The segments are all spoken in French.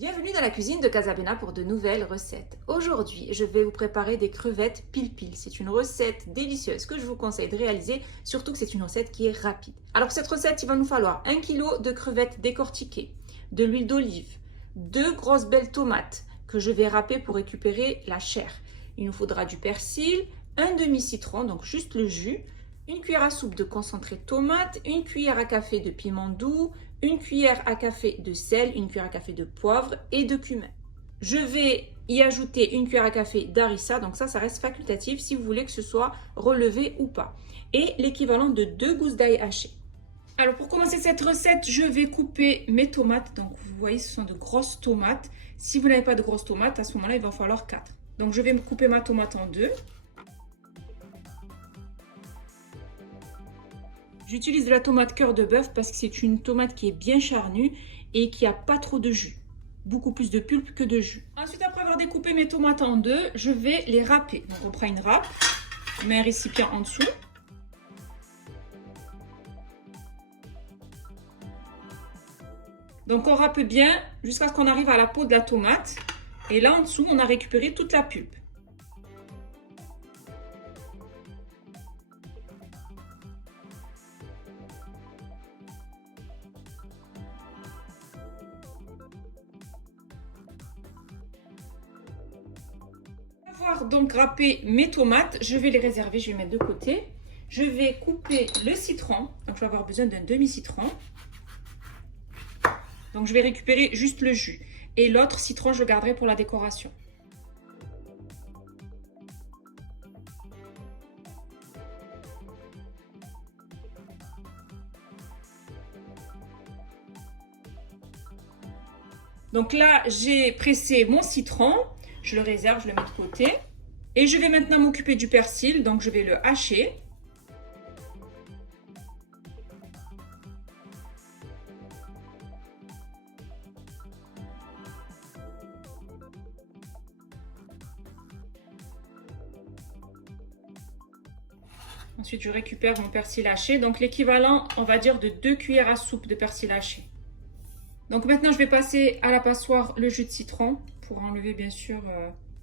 Bienvenue dans la cuisine de Casabena pour de nouvelles recettes. Aujourd'hui, je vais vous préparer des crevettes pil-pil. C'est une recette délicieuse que je vous conseille de réaliser, surtout que c'est une recette qui est rapide. Alors pour cette recette, il va nous falloir 1 kg de crevettes décortiquées, de l'huile d'olive, 2 grosses belles tomates que je vais râper pour récupérer la chair. Il nous faudra du persil, un demi-citron, donc juste le jus, une cuillère à soupe de concentré de tomate, une cuillère à café de piment doux, une cuillère à café de sel, une cuillère à café de poivre et de cumin. Je vais y ajouter une cuillère à café d'harissa, donc ça reste facultatif si vous voulez que ce soit relevé ou pas. Et l'équivalent de 2 gousses d'ail hachées. Alors pour commencer cette recette, je vais couper mes tomates. Donc vous voyez, ce sont de grosses tomates. Si vous n'avez pas de grosses tomates, à ce moment-là, il va falloir 4. Donc je vais me couper ma tomate en deux. J'utilise de la tomate cœur de bœuf parce que c'est une tomate qui est bien charnue et qui n'a pas trop de jus. Beaucoup plus de pulpe que de jus. Ensuite, après avoir découpé mes tomates en deux, je vais les râper. Donc on prend une râpe, on met un récipient en dessous. Donc on râpe bien jusqu'à ce qu'on arrive à la peau de la tomate. Et là en dessous, on a récupéré toute la pulpe. Avoir donc râpé mes tomates, je vais les réserver, je vais mettre de côté. Je vais couper le citron, donc je vais avoir besoin d'un demi-citron. Donc je vais récupérer juste le jus. Et l'autre citron, je le garderai pour la décoration. Donc là, j'ai pressé mon citron. Je le réserve, je le mets de côté. Et je vais maintenant m'occuper du persil. Donc je vais le hacher. Ensuite, je récupère mon persil haché. Donc l'équivalent, on va dire, de 2 cuillères à soupe de persil haché. Donc maintenant, je vais passer à la passoire le jus de citron pour enlever bien sûr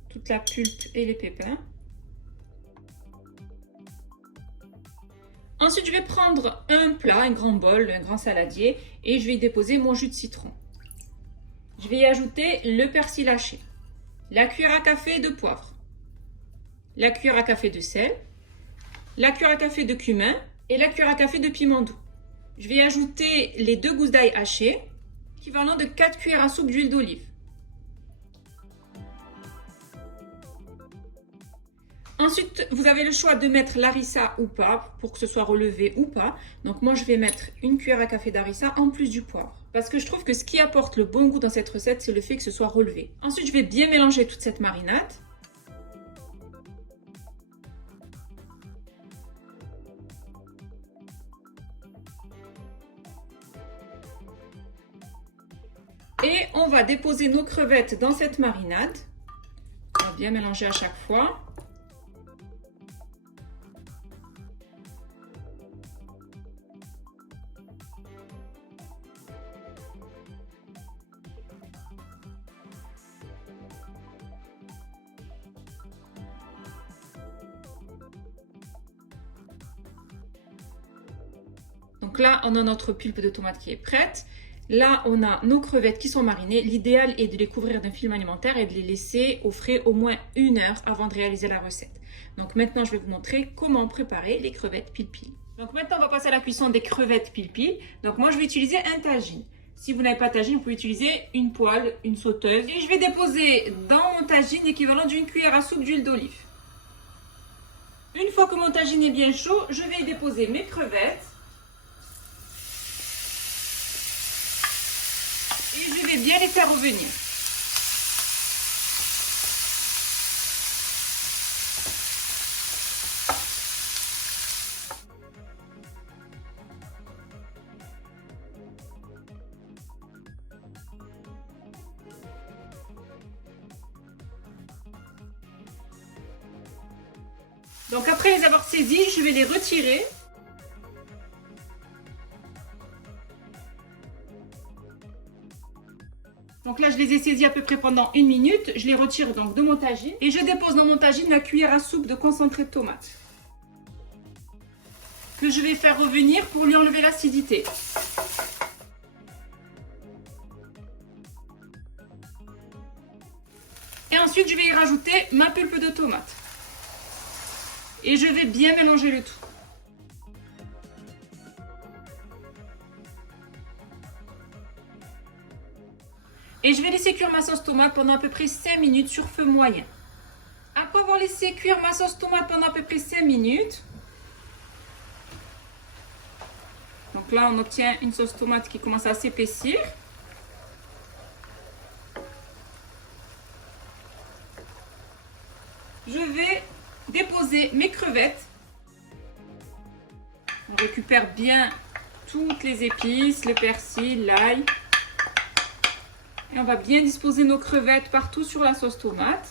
toute la pulpe et les pépins. Ensuite, je vais prendre un plat, un grand bol, un grand saladier et je vais y déposer mon jus de citron. Je vais y ajouter le persil haché, la cuillère à café de poivre, la cuillère à café de sel, la cuillère à café de cumin et la cuillère à café de piment doux. Je vais y ajouter les 2 gousses d'ail hachées, équivalent de 4 cuillères à soupe d'huile d'olive. Ensuite, vous avez le choix de mettre l'harissa ou pas, pour que ce soit relevé ou pas. Donc moi, je vais mettre une cuillère à café d'harissa en plus du poivre. Parce que je trouve que ce qui apporte le bon goût dans cette recette, c'est le fait que ce soit relevé. Ensuite, je vais bien mélanger toute cette marinade. Et on va déposer nos crevettes dans cette marinade. On va bien mélanger à chaque fois. Donc là, on a notre pulpe de tomate qui est prête. Là, on a nos crevettes qui sont marinées. L'idéal est de les couvrir d'un film alimentaire et de les laisser au frais au moins 1 heure avant de réaliser la recette. Donc maintenant, je vais vous montrer comment préparer les crevettes pil-pil. Donc maintenant, on va passer à la cuisson des crevettes pil-pil. Donc moi, je vais utiliser un tagine. Si vous n'avez pas de tagine, vous pouvez utiliser une poêle, une sauteuse. Et je vais déposer dans mon tagine l'équivalent d'une cuillère à soupe d'huile d'olive. Une fois que mon tagine est bien chaud, je vais y déposer mes crevettes. Et je vais bien les faire revenir. Donc après les avoir saisis, je vais les retirer. Donc là, je les ai saisis à peu près pendant 1 minute. Je les retire donc de mon tagine. Et je dépose dans mon tagine la cuillère à soupe de concentré de tomate. Que je vais faire revenir pour lui enlever l'acidité. Et ensuite, je vais y rajouter ma pulpe de tomate. Et je vais bien mélanger le tout. Et je vais laisser cuire ma sauce tomate pendant à peu près 5 minutes sur feu moyen. Après avoir laissé cuire ma sauce tomate pendant à peu près 5 minutes, donc là on obtient une sauce tomate qui commence à s'épaissir. Je vais déposer mes crevettes. On récupère bien toutes les épices, le persil, l'ail. Et on va bien disposer nos crevettes partout sur la sauce tomate.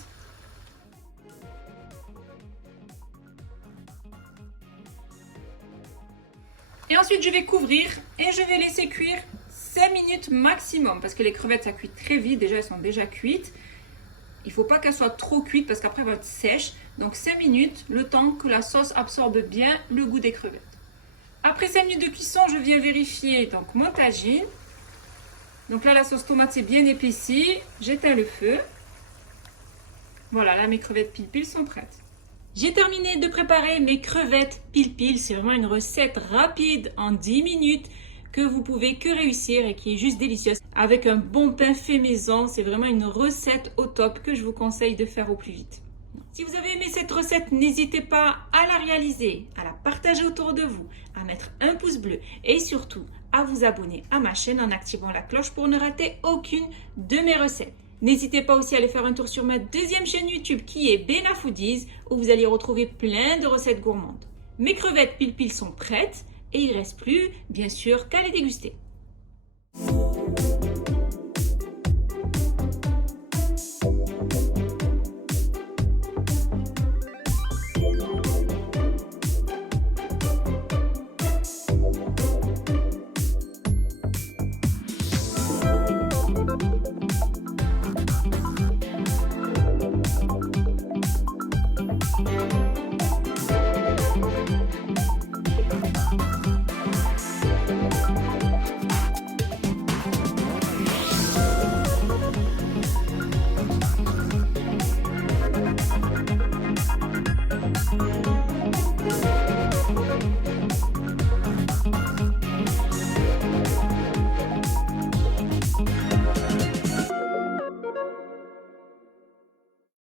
Et ensuite, je vais couvrir et je vais laisser cuire 5 minutes maximum. Parce que les crevettes, ça cuit très vite. Déjà, elles sont déjà cuites. Il ne faut pas qu'elles soient trop cuites parce qu'après, elles vont être sèches. Donc 5 minutes, le temps que la sauce absorbe bien le goût des crevettes. Après 5 minutes de cuisson, je viens vérifier donc mon tagine. Donc là, la sauce tomate s'est bien épaissie. J'éteins le feu. Voilà, là, mes crevettes pil-pil sont prêtes. J'ai terminé de préparer mes crevettes pil-pil. C'est vraiment une recette rapide en 10 minutes que vous pouvez que réussir et qui est juste délicieuse. Avec un bon pain fait maison, c'est vraiment une recette au top que je vous conseille de faire au plus vite. Si vous avez aimé cette recette, n'hésitez pas à la réaliser, à la partager autour de vous, à mettre un pouce bleu et surtout à vous abonner à ma chaîne en activant la cloche pour ne rater aucune de mes recettes. N'hésitez pas aussi à aller faire un tour sur ma deuxième chaîne YouTube qui est Bena Foodies où vous allez retrouver plein de recettes gourmandes. Mes crevettes pil-pil sont prêtes et il ne reste plus bien sûr qu'à les déguster.